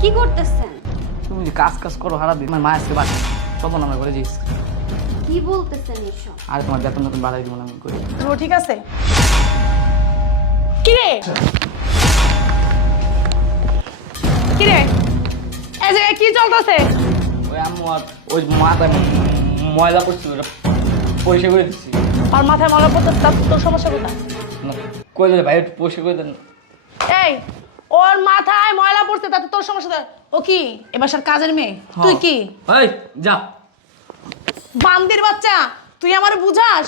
কি করতেছেন? তুমি যে কাজ কাজ করো হারা দিন আমার মা আজকে বাসে তখন আমরা করে দিস। কি বলতেছেন এসব? আর তোমার বেতন নতুন বাড়াই দিব না আমি করি। ও ঠিক আছে। কিরে কিরে এই জায়গায় কি চলতেছে? ওই আম্মু আর ওই মাথায় ময়লা পড়ছে পয়সা করে দিচ্ছি। আর মাথায় মলা পড়তেছে তার সমস্যা কোথায়? না, কই দিলে ভাই একটু পরিষ্কার করে দেন। এই ওর মাথায় ময়লা পড়ছে তাতে তোর সমস্যা? ও কি? এ বাসার কাজের মেয়ে? তুই কি? এই যা। বান্দির বাচ্চা তুই আমার বুঝাস?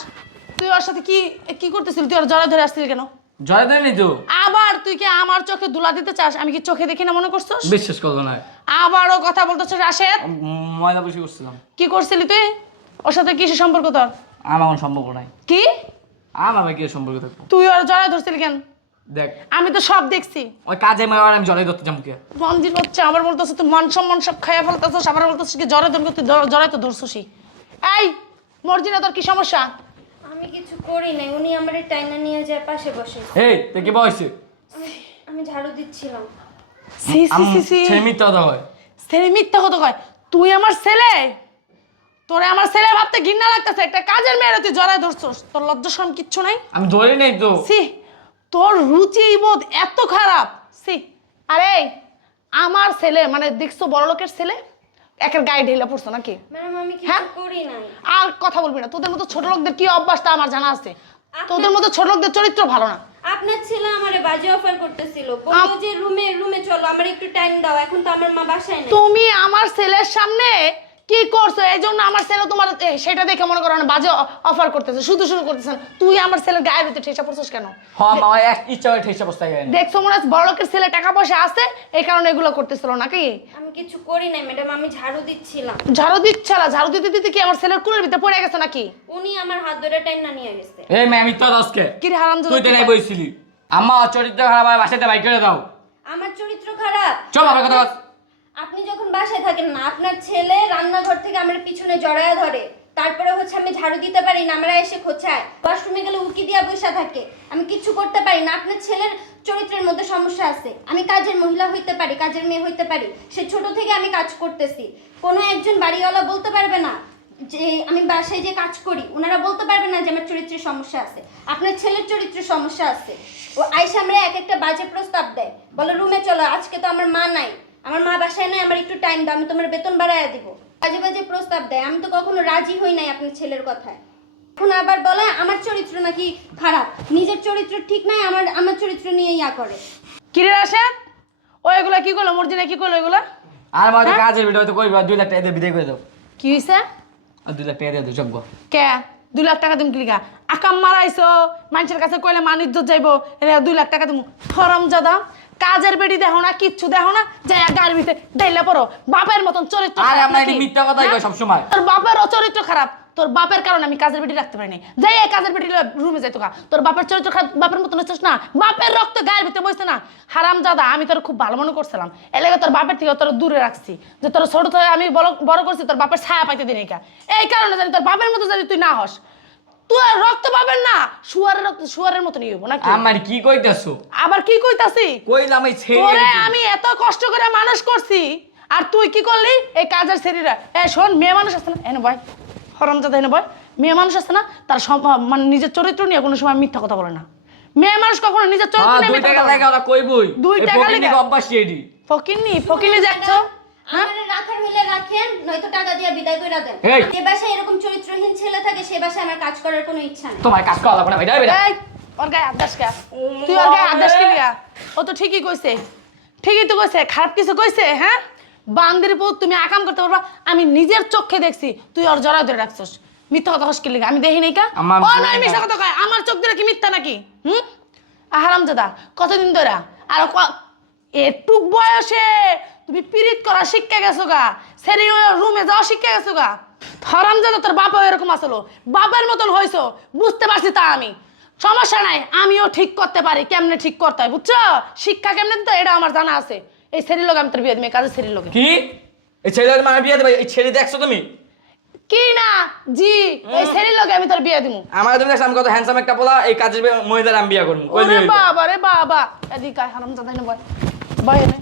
তুই ওর সাথে কি কি করতেছিলি? তুই ওর জড়া ধরে আসছিলি কেন? জয় দেয়নি তো। আবার তুই কি আমার চোখে দুলা দিতে চাস? আমি কি চোখে দেখি না মনে করছিস? বিশ্বাস করব না। আবারও কথা বলতেছ রাশেদ। ময়লা পরিষ্কার করছিলাম। কি করছিলি তুই? ওর সাথে কিসের সম্পর্ক তোর? আমার কোনো সম্পর্ক নাই। কি? আমার কি সম্পর্ক থাকব? তুই ওর জড়া ধরছিলি কেন? দেখ। আমি তো সব দেখছি। ওই কাজে মার আমি জলে ধরতে চামকে মন্দির হচ্ছে আমার বলতেছে তুই মান সম্মান সব খাইয়া ফেলতেছিস আবার বলতেছিস কি জ্বরে ধরবো তুই জ্বর- তো ধরছিসই। এই মর্জিনা তোর কি সমস্যা? আমি কিছু করি নাই উনি আমার এই টাইনা নিয়ে যায় পাশে বসে। এই তুই কি বয়সে? আমি- ঝাড়ু দিচ্ছিলাম। সি সি সি সি। হয় ছেলে মিথ্যা কত কয়। তুই আমার ছেলে? তোরে আমার ছেলে ভাবতে ঘৃণা লাগতেছে। একটা কাজের মেয়েরা তুই জড়ায় ধরছস। তোর লজ্জা শরম কিচ্ছু নাই? আমি ধরি নাই তো। সি তোর রুচি বোধ এত খারাপ। সি আরে আমার ছেলে মানে দেখছ বড় লোকের ছেলে একের গায়ে ঢেলে পড়ছো নাকি? ম্যাডাম আমি হ্যাঁ? কিছু করি নাই। আর কথা বলবি না তোদের মতো ছোট লোকদের কি অভ্যাস তা আমার জানা আছে। তোদের মতো ছোট লোকদের চরিত্র ভালো না। আপনার ছেলে আমারে বাজে অফার করতেছিল। বলল যে রুমে রুমে চলো আমার একটু টাইম দাও এখন তো আমার মা বাসায় নেই। তুমি আমার ছেলের সামনে কি করছ? এই জন্য আমার ছেলে তোমার এ, সেটা দেখে মনে করো না বাজে অফার করতেছে শুধু শুরু করতেছে। না। তুই আমার ছেলের গায়ের ভিতরে ঠেসা পড়ছিস কেন? হ্যাঁ মা এক ইচ্ছা করে ঠেসে বসতে গেছে দেখছ মনে হচ্ছে বড় লোকের ছেলে টাকা পয়সা আছে এই কারণে এগুলো করতেছিল নাকি? আমি কিছু করি নাই ম্যাডাম আমি ঝাড়ু দিচ্ছিলাম। ঝাড়ু দিচ্ছে না ঝাড়ু দিতে দিতে কি আমার ছেলের কুলের ভিতরে পড়ে গেছে নাকি? উনি আমার হাত ধরে টাইনা নিয়ে গেছে। এই ম্যাম মিথ্যা দশকে কি রে হারাম তুই তো নাই বইছিলি। আম্মা চরিত্র খারাপ হয় বাসাতে বাইক করে দাও। আমার চরিত্র খারাপ। চল আমার কথা বল। আপনি যখন বাসায় থাকেন না, আপনার ছেলে রান্নাঘর থেকে আমার পিছনে জড়ায়া ধরে। তারপরে হচ্ছে আমি ঝাড়ু দিতে পারি না, আমরা এসে খোঁচায়। ওয়াশরুমে গেলে উকি দিয়া বসে থাকে। আমি কিছু করতে পারি না। আপনার ছেলের চরিত্রের মধ্যে সমস্যা আছে। আমি কাজের মহিলা হইতে পারি, কাজের মেয়ে হইতে পারি। সে ছোট থেকে আমি কাজ করতেছি। কোনো একজন বাড়িওয়ালা বলতে পারবে না যে, আমি বাসায় যে কাজ করি, ওনারা বলতে পারবে না যে আমার চরিত্রের সমস্যা আছে। আপনার ছেলের চরিত্রের সমস্যা আছে। ও আইসা আমরা এক একটা বাজে প্রস্তাব দেয়। বলে, রুমে চলো, আজকে তো আমার মা নাই। আমার মা বাসায় নাই আমার একটু টাইম দাও আমি তোমার বেতন বাড়াইয়া দিব। বাজে বাজে প্রস্তাব দেয় আমি তো কখনো রাজি হই নাই আপনার ছেলের কথায়। এখন আবার বলে আমার চরিত্র নাকি খারাপ নিজের চরিত্র ঠিক নাই আমার আমার চরিত্র নিয়ে ইয়া করে। কি রে রাশেদ? ও এগুলা কি করল? মর্জিনা কি করল এগুলা? আর মাঝে কাজের ভিডিও হয়তো কইবা দুই লাখ টাকা দিয়ে বিদায় করে দাও। কি হইছে? আর দুই লাখ টাকা দিয়ে দাও যোগ্য কে? দুই লাখ টাকা তুমি ক্লিকা আকাম মারাইছো মানুষের কাছে কইলে মানুষ যাইবো এর দুই লাখ টাকা তুমি ফরম জাদা কাজের বেড়ি দেখো না কিচ্ছু দেখো না যাই গাড়ির ভিতরে ডাইলে পড়ো। বাপের মতন চরিত্র আরে আমরা নাকি? মিথ্যা কথাই কই হ্যাঁ? সবসময়। তোর বাপেরও চরিত্র খারাপ তোর বাপের কারণে আমি কাজের বেটি রাখতে পারিনি। যাই এই কাজের বেটি রুমে যাইতো কা তোর বাপের চরিত্র খারাপ বাপের মতন হচ্ছিস না? বাপের রক্ত গায়ের ভিতরে বসছে না? হারাম জাদা আমি তোর খুব ভালো মনে করছিলাম। এলাকা তোর বাপের থেকে তোর দূরে রাখছি। যে তোর ছোট থেকে আমি বড় করছি তোর বাপের ছায়া পাইতে দিন এই কারণে জানি তোর বাপের মতো জানি তুই না হস তুই আর রক্ত পাবেন না? শুয়ারের রক্ত শুয়ারের মতো নিয়ে নাকি? আমার কি কইতাছো? আবার কি কইতাছি? কইলাম এই ছেলে তোরে আমি এত কষ্ট করে মানুষ করছি আর তুই কি করলি? এই কাজের শরীরা এ শোন মেয়ে মানুষ আছে না? এনে ভাই হরমজাদা এনে ভাই মেয়ে মানুষ আছে না? তার মানে নিজের চরিত্র নিয়ে কোনো সময় মিথ্যা কথা বলে না। মেয়ে মানুষ কখনো নিজের চরিত্র হ্যাঁ নিয়ে মিথ্যা টাকা কথা বলে লাগে না। ওরা কইবই দুই টাকা লাগে? অভ্যাস এডি। ফকিন্নি ফকিন্নি যাচ্ছ? হ্যাঁ? আমার রাখার মিলে রাখেন নয়তো টাকা দিয়ে বিদায় করে দেন। যে বাসায় এরকম চরিত্রহীন ছেলে থাকে সে বাসায় আমার কাজ করার কোনো ইচ্ছা নেই। তোমার কাজ করা লাগবে না ওর গায়ে আদাস কে? তুই ওর গায়ে আদাস কে লিগা? ও তো ঠিকই কইছে। ঠিকই তো কইছে খারাপ কিছু কইছে হ্যাঁ? বান্দির পুত তুমি আকাম করতে পারবা আমি নিজের চোখে দেখছি তুই ওর জড়া ধরে রাখছস। মিথ্যা কথা হস কি লিগা? আমি দেখি নাই কা? আমার ও নয় মিথ্যা কথা কয় আমার চোখ ধরে কি মিথ্যা নাকি? হুম? আহারাম দাদা কতদিন ধরে? আর ক- এটুক বয়সে তুমি পিরিত করা শিক্ষা গেছো গা। সেরি রুমে যাওয়া শিক্ষা গেছো গা। হরাম দাদা তোর বাপও এরকম আসলো। বাপের মতন হইছো বুঝতে পারছি তা আমি। সমস্যা নাই আমিও ঠিক করতে পারি কেমনে ঠিক করতে হয় বুঝছ? শিক্ষা কেমনে হয়, এটা আমার জানা আছে। এই সেরির লোক আমি তোর বিয়ে দিই কাজের সেরির লোকে কি? এই ছেলে মানে বিয়ে দেবে এই ছেলে দেখছ তুমি? কি না? জি এই সেরির লোকে আমি তোর বিয়ে দিমু। আমার তুমি দেখছ আমি কত হ্যান্ডসাম একটা পোলা এই কাজের মহিলার আমি বিয়ে করব। কই ওরে বাবা রে বাবা। এদিকে হারাম দাদা এনে বয়। বয় এনে।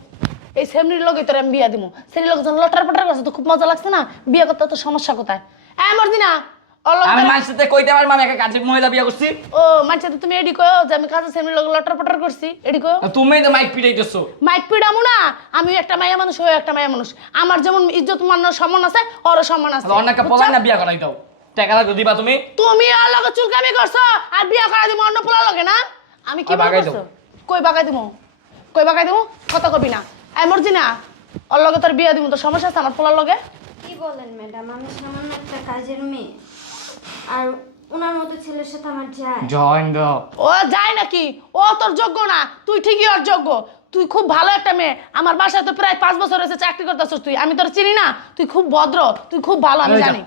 এই সেমনির লগে তোর আমি বিয়া দিমু। সেমনির লগে যখন লটার পটার করছে তো খুব মজা লাগছে না? বিয়ে করতে তো সমস্যা কোথায়? এমন লগে আমি তোর- মানুষের সাথে কইতে পারব আমি একটা কাজের মহিলা বিয়া করছি। ও তো তুমি এডি কয়ো যে আমি কাজে সেমনির লগে লটার পটার করছি। এডি কয়ো তুমি তো মাইক পিটাইতেছো মাইক পিড়ামু না আমি একটা মায়া মানুষ একটা মায়া মানুষ। আমার যেমন ইজ্জত মান্য সম্মান আছে ওরও সম্মান আছে। অনেকটা পলাই না বিয়া করাই দাও। টাকা লাগবে দিবা তুমি। তুমি আর লগে চুলকামি করছ আর বিয়া করা দিব অন্য পোলা লগে না? আমি কি কই বাগাই দিমু? কই বাগাই দিমু? কথা কবি না। এই মর্জি না। ওর লগে তোর বিয়া দিমু তো সমস্যা আছে আমার পোলার লগে? কি বলেন ম্যাডাম? আমি সামান্য একটা কাজের মেয়ে। আর ওনার মতো ছেলের সাথে আমার যায়। জয়েন ও যায় নাকি? ও তোর যোগ্য না। তুই ঠিকই ওর যোগ্য। তুই খুব ভালো একটা মেয়ে। আমার বাসায় তো প্রায় পাঁচ বছর হয়েছে চাকরি করতেছিস তুই। আমি তোর চিনি না। তুই খুব ভদ্র। তুই খুব ভালো আমি জানি।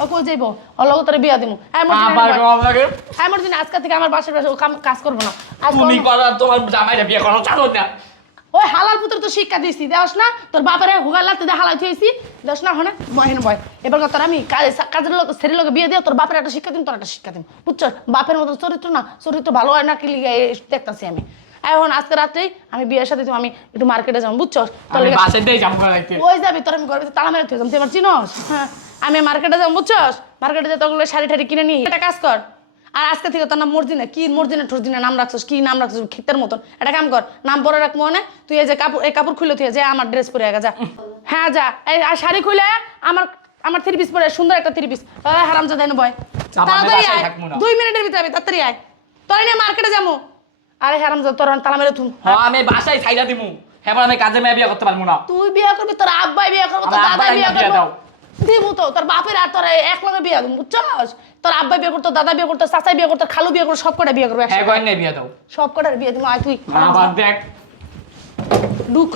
ও কই যাইবো। ওর লগে তোর বিয়া দিমু। লাগে? এই মর্জি আজকে থেকে আমার ও কাজ করব না। তুমি তোমার জামাইটা বিয়ে করো চালো না। ওই হালাল পুত্র তো শিক্ষা দিয়েছি দেওয়াস না? তোর বাপারে হুগার লাগতে দিয়ে হালাই থইছি দেওয়াস না হনে? বহেন বয়। এবার তোর আমি কাজের লোক সেরি লোকে বিয়ে দিয়ে তোর বাপের একটা শিক্ষা দিন তোর একটা শিক্ষা দিন বুঝছ? বাপের মতো চরিত্র না চরিত্র ভালো হয় না কি দেখতেছি আমি। এখন আজকে রাত্রেই আমি বিয়ের সাথে আমি একটু মার্কেটে যাব বুঝছ? ওই যাবি তোর আমি ঘরে তালা মেরে থইলাম তুই আমার চিনস? হ্যাঁ। আমি মার্কেটে যাব বুঝছস? মার্কেটে যে তোগুলো শাড়ি ঠাড়ি কিনে নিই একটা কাজ কর। আর আজকে থেকে তোর নাম মর্জিনা কি মর্জিনা টর্জিনা নাম রাখছিস কি নাম রাখছিস ক্ষেতের মতন। একটা কাম কর নাম পরে রাখ মনে তুই এই যে কাপড় এই কাপড় খুলে তুই যে আমার ড্রেস পরে আগে যা। হ্যাঁ যা এই আর শাড়ি খুলে আমার আমার থ্রি পিস পরে সুন্দর একটা থ্রি পিস হারাম যা দেন বয়। তাড়াতাড়ি আয় দুই মিনিটের ভিতরে তাড়াতাড়ি আয়। তোর নিয়ে মার্কেটে যাব। আরে হারাম যা তোর তালা মেরে তুই হ্যাঁ আমি বাসায় ছাইলা দিমু। এবার আমি কাজে মেয়ে বিয়ে করতে পারব না। তুই বিয়ে করবি তোর আব্বাই বিয়ে করব তোর দাদা বিয়ে করব। দিবু তো তোর বাপের আর তোর এক লগে বিয়ে দেবো বুঝছস? তোর আব্বাই বিয়ে করতো দাদা বিয়ে করতো চাচাই বিয়ে করতো খালু বিয়ে করতো সব কটা বিয়ে করব একসাথে। গয়নে বিয়ে দাও? সব কটার বিয়ে দিব আয় তুই। দেখ। ঢুক।